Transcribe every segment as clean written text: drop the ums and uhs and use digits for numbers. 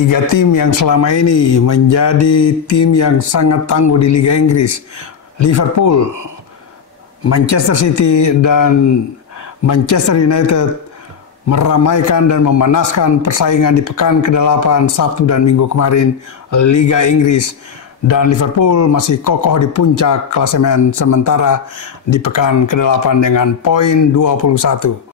Tiga tim yang selama ini menjadi tim yang sangat tangguh di Liga Inggris, Liverpool, Manchester City, dan Manchester United, meramaikan dan memanaskan persaingan di pekan ke-8 Sabtu dan Minggu kemarin Liga Inggris, dan Liverpool masih kokoh di puncak klasemen sementara di pekan ke-8 dengan poin 21.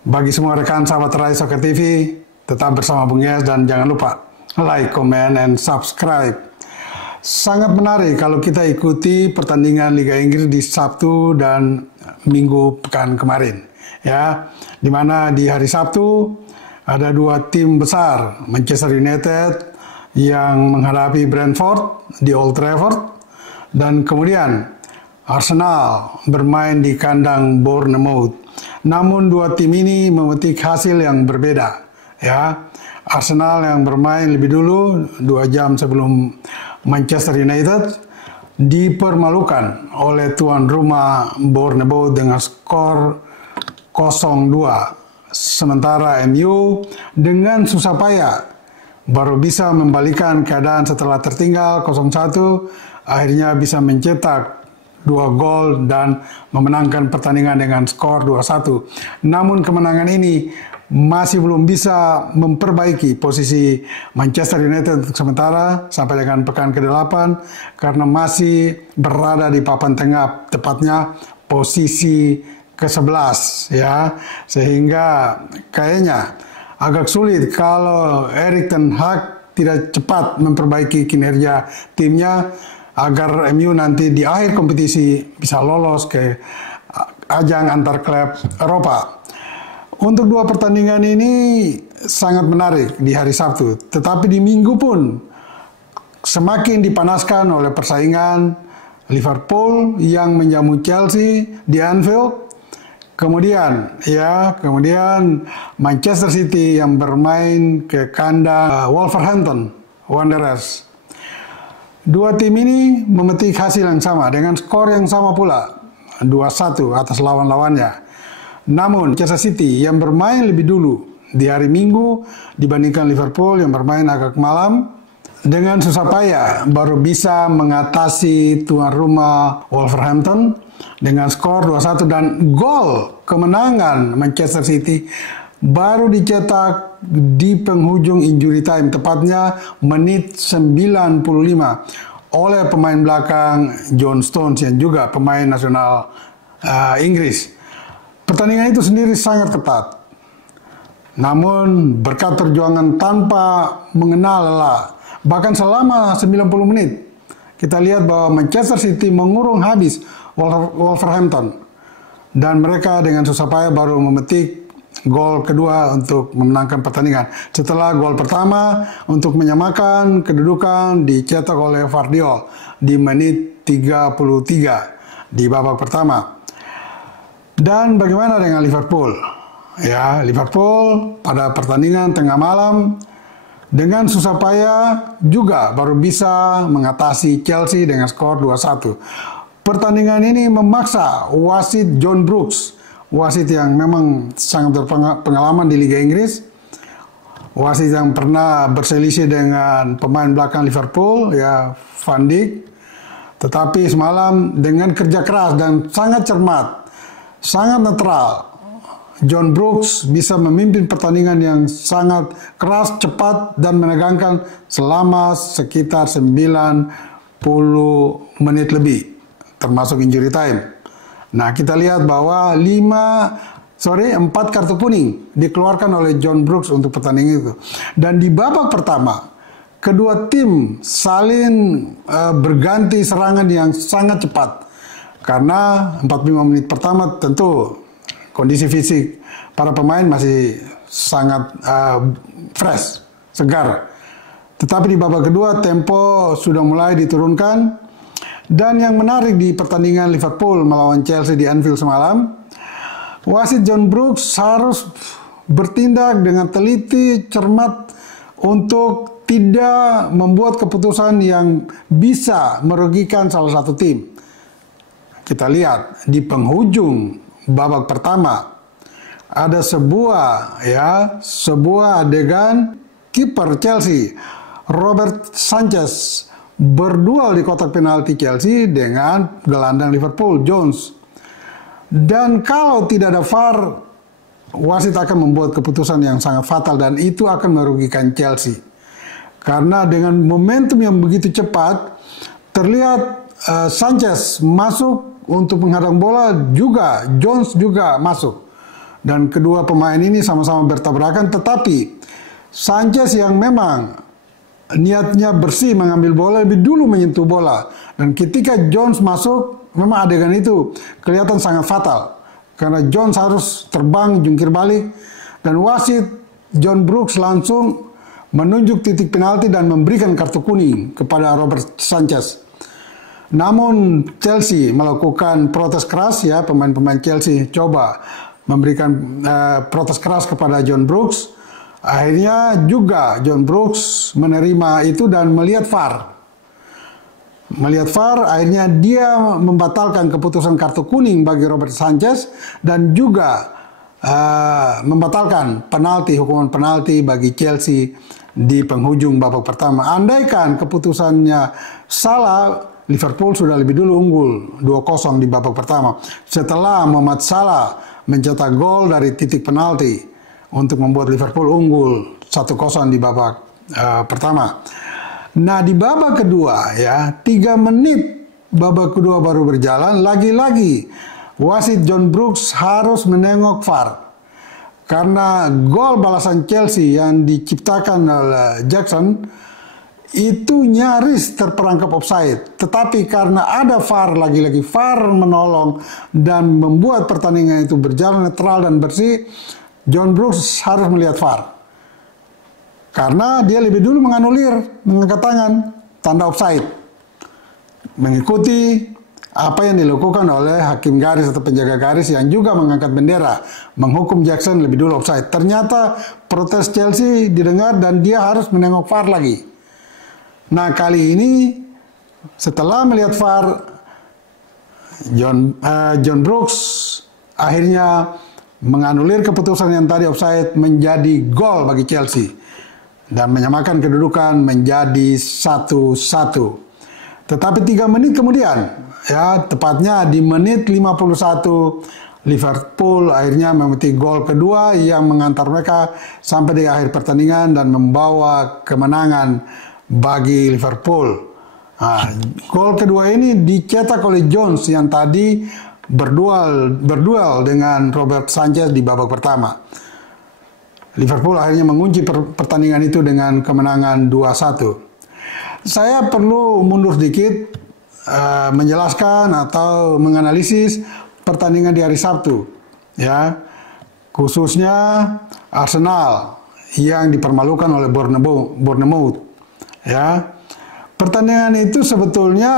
Bagi semua rekan sahabat Rai Soccer TV, tetap bersama Bung Yes dan jangan lupa like, comment, and subscribe. Sangat menarik kalau kita ikuti pertandingan Liga Inggris di Sabtu dan Minggu pekan kemarin, ya. Dimana di hari Sabtu ada dua tim besar, Manchester United yang menghadapi Brentford di Old Trafford, dan kemudian Arsenal bermain di kandang Bournemouth. Namun dua tim ini memetik hasil yang berbeda, ya. Arsenal yang bermain lebih dulu 2 jam sebelum Manchester United dipermalukan oleh tuan rumah Bournemouth dengan skor 0-2. Sementara MU dengan susah payah baru bisa membalikan keadaan setelah tertinggal 0-1, akhirnya bisa mencetak 2 gol dan memenangkan pertandingan dengan skor 2-1. Namun kemenangan ini masih belum bisa memperbaiki posisi Manchester United untuk sementara sampai dengan pekan ke-8 karena masih berada di papan tengah, tepatnya posisi ke-11, ya. Sehingga kayaknya agak sulit kalau Erik ten Hag tidak cepat memperbaiki kinerja timnya agar MU nanti di akhir kompetisi bisa lolos ke ajang antar klub Eropa. Untuk dua pertandingan ini sangat menarik di hari Sabtu, tetapi di Minggu pun semakin dipanaskan oleh persaingan Liverpool yang menjamu Chelsea di Anfield. Kemudian Manchester City yang bermain ke kandang Wolverhampton Wanderers. Dua tim ini memetik hasil yang sama dengan skor yang sama pula, 2-1 atas lawan-lawannya. Namun Manchester City yang bermain lebih dulu di hari Minggu dibandingkan Liverpool yang bermain agak malam, dengan susah payah baru bisa mengatasi tuan rumah Wolverhampton dengan skor 2-1, dan gol kemenangan Manchester City baru dicetak di penghujung injury time, tepatnya menit 95 oleh pemain belakang John Stones yang juga pemain nasional Inggris. Pertandingan itu sendiri sangat ketat. Namun berkat perjuangan tanpa mengenal lelah, bahkan selama 90 menit, kita lihat bahwa Manchester City mengurung habis Wolverhampton, dan mereka dengan susah payah baru memetik gol kedua untuk memenangkan pertandingan. Setelah gol pertama untuk menyamakan kedudukan dicetak oleh Vardiol di menit 33 di babak pertama. Dan bagaimana dengan Liverpool? Ya, Liverpool pada pertandingan tengah malam dengan susah payah juga baru bisa mengatasi Chelsea dengan skor 2-1. Pertandingan ini memaksa wasit John Brooks, wasit yang memang sangat berpengalaman di Liga Inggris, wasit yang pernah berselisih dengan pemain belakang Liverpool, ya, Van Dijk. Tetapi semalam dengan kerja keras dan sangat cermat, sangat netral, John Brooks bisa memimpin pertandingan yang sangat keras, cepat, dan menegangkan selama sekitar 90 menit lebih, termasuk injury time. Nah, kita lihat bahwa 4 kartu kuning dikeluarkan oleh John Brooks untuk pertandingan itu. Dan di babak pertama, kedua tim saling berganti serangan yang sangat cepat. Karena 45 menit pertama tentu kondisi fisik para pemain masih sangat fresh, segar. Tetapi di babak kedua tempo sudah mulai diturunkan. Dan yang menarik di pertandingan Liverpool melawan Chelsea di Anfield semalam, wasit John Brooks harus bertindak dengan teliti, cermat untuk tidak membuat keputusan yang bisa merugikan salah satu tim. Kita lihat di penghujung babak pertama ada sebuah adegan kiper Chelsea Robert Sanchez berduel di kotak penalti Chelsea dengan gelandang Liverpool Jones. Dan kalau tidak ada VAR, wasit akan membuat keputusan yang sangat fatal dan itu akan merugikan Chelsea. Karena dengan momentum yang begitu cepat, terlihat Sanchez masuk untuk menghadang bola, juga Jones juga masuk. Dan kedua pemain ini sama-sama bertabrakan, tetapi Sanchez yang memang niatnya bersih mengambil bola lebih dulu menyentuh bola. Dan ketika Jones masuk, memang adegan itu kelihatan sangat fatal. Karena Jones harus terbang, jungkir balik. Dan wasit John Brooks langsung menunjuk titik penalti dan memberikan kartu kuning kepada Robert Sanchez. Namun Chelsea melakukan protes keras, ya, pemain-pemain Chelsea coba memberikan protes keras kepada John Brooks. Akhirnya juga John Brooks menerima itu dan melihat VAR. Akhirnya dia membatalkan keputusan kartu kuning bagi Robert Sanchez dan juga membatalkan hukuman penalti bagi Chelsea di penghujung babak pertama. Andaikan keputusannya salah, Liverpool sudah lebih dulu unggul 2-0 di babak pertama. Setelah Mohamed Salah mencetak gol dari titik penalti untuk membuat Liverpool unggul 1-0 di babak pertama. Nah, di babak kedua, ya, 3 menit babak kedua baru berjalan, lagi-lagi wasit John Brooks harus menengok VAR. Karena gol balasan Chelsea yang diciptakan oleh Jackson itu nyaris terperangkap offside. Tetapi karena ada VAR, lagi-lagi VAR menolong dan membuat pertandingan itu berjalan netral dan bersih, John Brooks harus melihat VAR. Karena dia lebih dulu menganulir, mengangkat tangan, tanda offside. Mengikuti apa yang dilakukan oleh hakim garis atau penjaga garis yang juga mengangkat bendera, menghukum Jackson lebih dulu offside. Ternyata protes Chelsea didengar dan dia harus menengok VAR lagi. Nah, kali ini setelah melihat VAR, John Brooks akhirnya menganulir keputusan yang tadi offside menjadi gol bagi Chelsea dan menyamakan kedudukan menjadi 1-1. Tetapi 3 menit kemudian, ya, tepatnya di menit 51, Liverpool akhirnya memetik gol kedua yang mengantar mereka sampai di akhir pertandingan dan membawa kemenangan bagi Liverpool. Nah, gol kedua ini dicetak oleh Jones yang tadi berduel dengan Robert Sanchez di babak pertama. Liverpool akhirnya mengunci pertandingan itu dengan kemenangan 2-1. Saya perlu mundur sedikit menjelaskan atau menganalisis pertandingan di hari Sabtu, ya, khususnya Arsenal yang dipermalukan oleh Bournemouth, ya. Pertandingan itu sebetulnya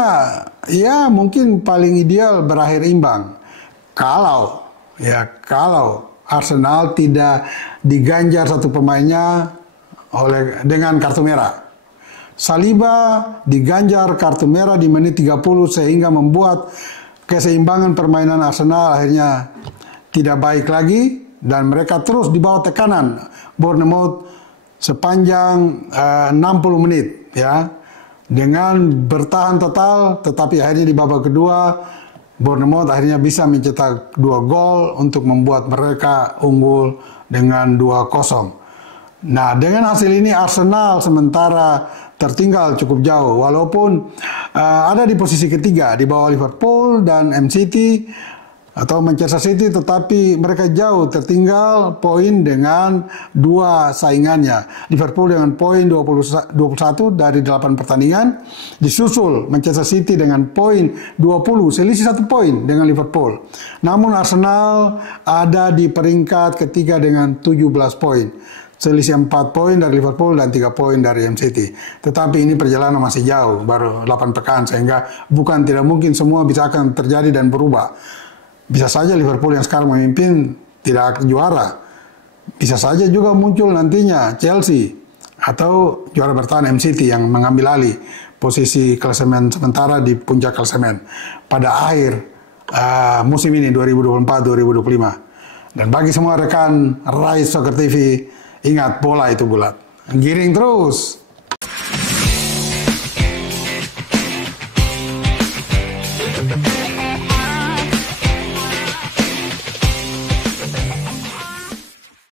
ya mungkin paling ideal berakhir imbang kalau Arsenal tidak diganjar satu pemainnya dengan kartu merah. Saliba diganjar kartu merah di menit 30 sehingga membuat keseimbangan permainan Arsenal akhirnya tidak baik lagi dan mereka terus di bawah tekanan Bournemouth sepanjang 60 menit, ya, dengan bertahan total. Tetapi akhirnya di babak kedua Bournemouth akhirnya bisa mencetak 2 gol untuk membuat mereka unggul dengan 2-0. Nah, dengan hasil ini Arsenal sementara tertinggal cukup jauh, walaupun ada di posisi ketiga di bawah Liverpool dan MCT atau Manchester City, tetapi mereka jauh tertinggal poin dengan 2 saingannya. Liverpool dengan poin 21 dari 8 pertandingan, disusul Manchester City dengan poin 20, selisih 1 poin dengan Liverpool. Namun Arsenal ada di peringkat ketiga dengan 17 poin. Selisih 4 poin dari Liverpool dan 3 poin dari MCT. Tetapi ini perjalanan masih jauh, baru 8 pekan, sehingga bukan tidak mungkin semua bisa akan terjadi dan berubah. Bisa saja Liverpool yang sekarang memimpin tidak juara. Bisa saja juga muncul nantinya Chelsea atau juara bertahan MCT yang mengambil alih posisi klasemen sementara di puncak klasemen pada akhir musim ini 2024-2025. Dan bagi semua rekan Rise Soccer TV, ingat bola itu bulat. Giring terus.